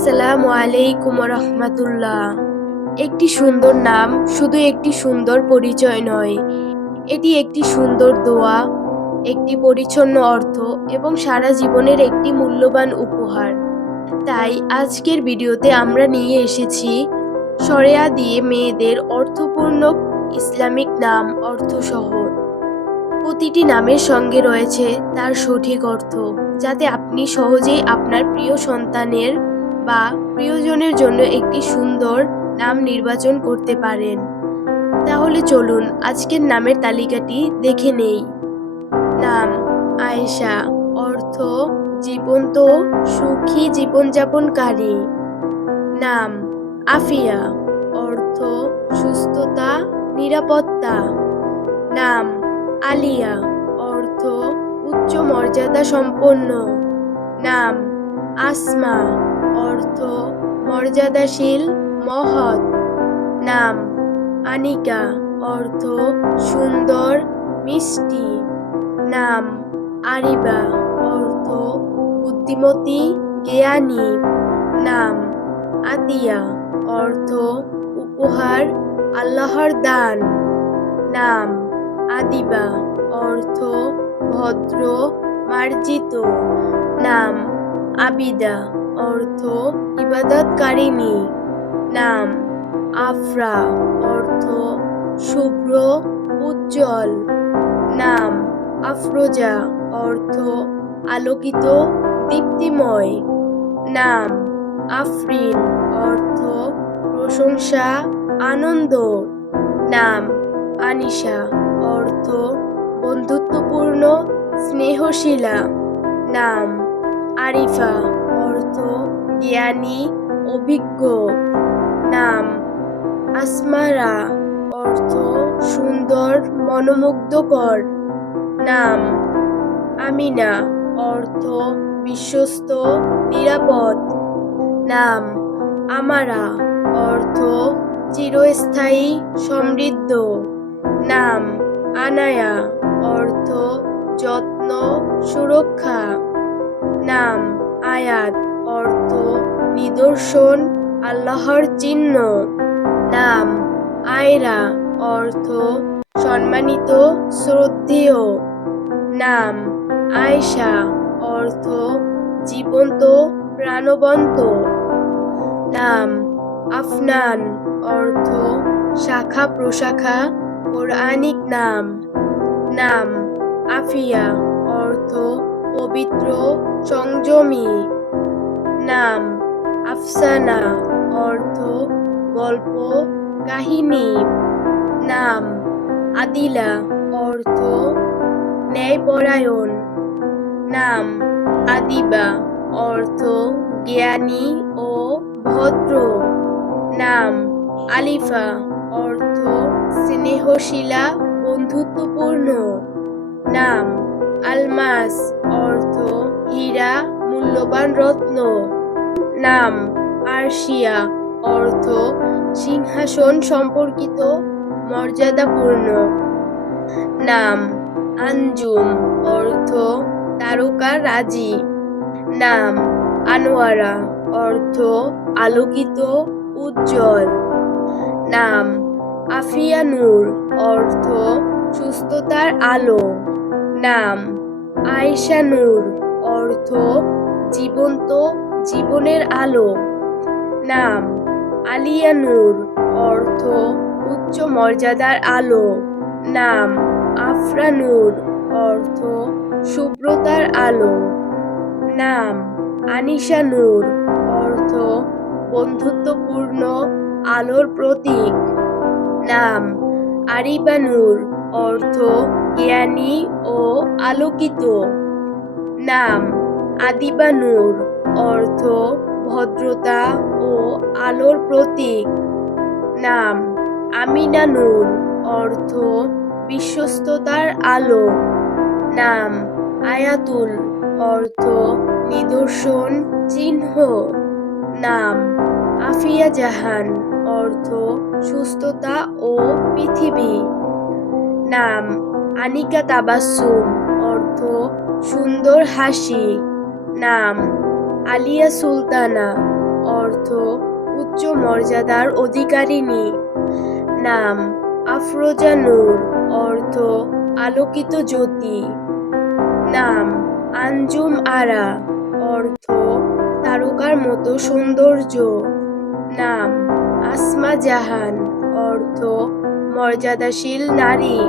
আসসালামু আলাইকুম রহমাতুল্লাহ। একটি সুন্দর নাম শুধু একটি সুন্দর পরিচয় নয়, এটি একটি সুন্দর দোয়া, একটি পরিচ্ছন্ন অর্থ এবং সারা জীবনের একটি মূল্যবান উপহার। তাই আজকের ভিডিওতে আমরা নিয়ে এসেছি শরিয়া দিয়ে মেয়েদের অর্থপূর্ণ ইসলামিক নাম অর্থসহ। প্রতিটি নামের সঙ্গে রয়েছে তার সঠিক অর্থ, যাতে আপনি সহজেই আপনার প্রিয় সন্তানের বা প্রিয়জনের জন্য একটি সুন্দর নাম নির্বাচন করতে পারেন। তাহলে চলুন আজকের নামের তালিকাটি দেখে নেই। নাম আয়েশা, অর্থ জীবন্ত সুখী জীবনযাপনকারী। নাম আফিয়া, অর্থ সুস্থতা নিরাপত্তা। নাম আলিয়া, অর্থ উচ্চ মর্যাদা সম্পন্ন। নাম আসমা, অর্থ মর্যাদাশীল মহৎ। নাম আনিকা, অর্থ সুন্দর মিষ্টি। নাম আরিবা, অর্থ বুদ্ধিমতী জ্ঞানী। নাম আতিয়া, অর্থ উপহার আল্লাহর দান। নাম আদিবা, অর্থ ভদ্র মার্জিত। নাম আবিদা, অর্থ ইবাদতকারিণী। নাম আফরা, অর্থ শুভ্র উজ্জ্বল। নাম আফরোজা, অর্থ আলোকিত দীপ্তিময়। নাম আফরিন, অর্থ প্রশংসা আনন্দ। নাম আনিশা, অর্থ বন্ধুত্বপূর্ণ স্নেহশীলা। নাম আরিফা, অর্থ জ্ঞানী অভিজ্ঞ। নাম আসমারা, অর্থ সুন্দর মনোমুগ্ধকর। নাম আমিনা, অর্থ বিশ্বস্ত নিরাপদ। নাম আমারা, অর্থ চিরস্থায়ী সমৃদ্ধ। নাম আনায়া, অর্থ যত্ন সুরক্ষা। নাম আয়াত, অর্থ নিদর্শন আল্লাহর চিহ্ন। নাম আয়রা, অর্থ সম্মানিত শ্রদ্ধেয়। নাম আয়েশা, অর্থ জীবন্ত প্রাণবন্ত। নাম আফনান, অর্থ শাখা প্রশাখা কোরআনিক নাম। নাম আফিয়া, অর্থ পবিত্র সংযমী। নাম আফসানা, অর্থ গল্প কাহিনী। নাম আদিলা, অর্থ ন্যায়পরায়ণ। নাম আদিবা, অর্থ জ্ঞানী ও ভদ্র। নাম আলিফা, অর্থ স্নেহশীলা বন্ধুত্বপূর্ণ। নাম আলমাস, অর্থ হীরা মূল্যবান রত্ন। নাম আরশিয়া, অর্থ সিংহাসন সম্পর্কিত মর্যাদাপূর্ণ। নাম আঞ্জুম, অর্থ তারকা রাজি। নাম আনোয়ারা, অর্থ আলোকিত উজ্জ্বল। নাম আফিয়া নূর, অর্থ সুস্থতার আলো। নাম আয়েশা নূর, অর্থ জীবন্ত জীবনের আলো। নাম আলিয়া নূর, অর্থ উচ্চ মর্যাদার আলো। নাম আফরা নূর, অর্থ শুভ্রতার আলো। নাম আনিশা নূর, অর্থ বন্ধুত্বপূর্ণ আলোর প্রতীক। নাম আরিবা নূর, অর্থ জ্ঞানী ও আলোকিত। নাম আদিবা নূর, অর্থ ভদ্রতা ও আলোর প্রতীক। নাম আমিনা নূর, অর্থ বিশ্বস্ততার আলো। নাম আয়াতুল, অর্থ নিদর্শন চিহ্ন। নাম আফিয়া জাহান, অর্থ সুস্থতা ও পৃথিবী। নাম আনিকা তাবাসসুম, অর্থ সুন্দর হাসি। নাম আলিয়া সুলতানা, অর্থ উচ্চ মর্যাদার অধিকারিণী। নাম আফরোজা নূর, অর্থ আলোকিত জ্যোতি। নাম আঞ্জুম আরা, অর্থ তারকার মতো সৌন্দর্য। নাম আসমা জাহান, অর্থ মর্যাদাশীল নারী।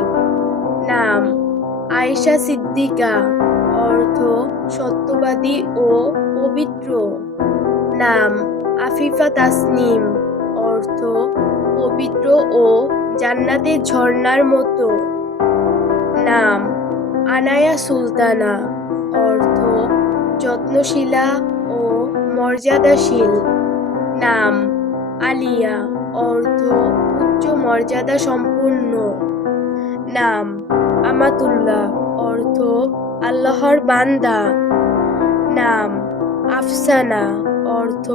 নাম আয়েশা সিদ্দিকা, অর্থ সত্যবাদী ও পবিত্র। নাম আফিফা তাসনিম, অর্থ পবিত্র ও জান্নাতের ঝর্ণার মতো। নাম আনায়া সুলতানা, অর্থ যত্নশীলা ও মর্যাদাশীল। নাম আলিয়া, অর্থ উচ্চ মর্যাদা সম্পূর্ণ। নাম আমাতুল্লাহ, অর্থ আল্লাহর বান্দা। নাম আফসানা, অর্থ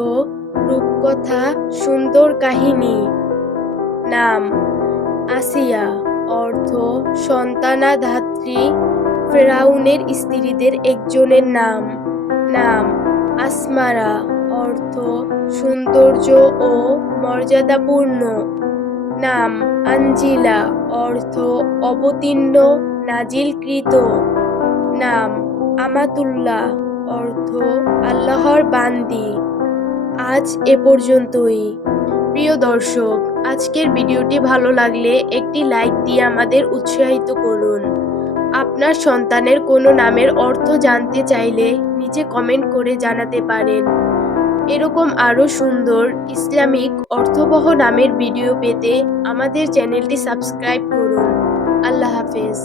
রূপকথা সুন্দর কাহিনী। নাম আসিয়া, অর্থ সন্তানাধাত্রী ফেরাউনের স্ত্রীদের একজনের নাম। নাম আসমারা, অর্থ সৌন্দর্য ও মর্যাদাপূর্ণ। নাম আঞ্জিলা, অর্থ অবতীর্ণ নাজিলকৃত। নাম আমাতুল্লাহ, অর্থ আল্লাহর বান্দি। আজ এ পর্যন্তই। প্রিয় দর্শক, আজকের ভিডিওটি ভালো লাগলে একটি লাইক দিয়ে আমাদের উৎসাহিত করুন। আপনার সন্তানের কোনো নামের অর্থ জানতে চাইলে নিচে কমেন্ট করে জানাতে পারেন। এরকম আরও সুন্দর ইসলামিক অর্থবহ নামের ভিডিও পেতে আমাদের চ্যানেলটি সাবস্ক্রাইব করুন। আল্লাহ হাফেজ।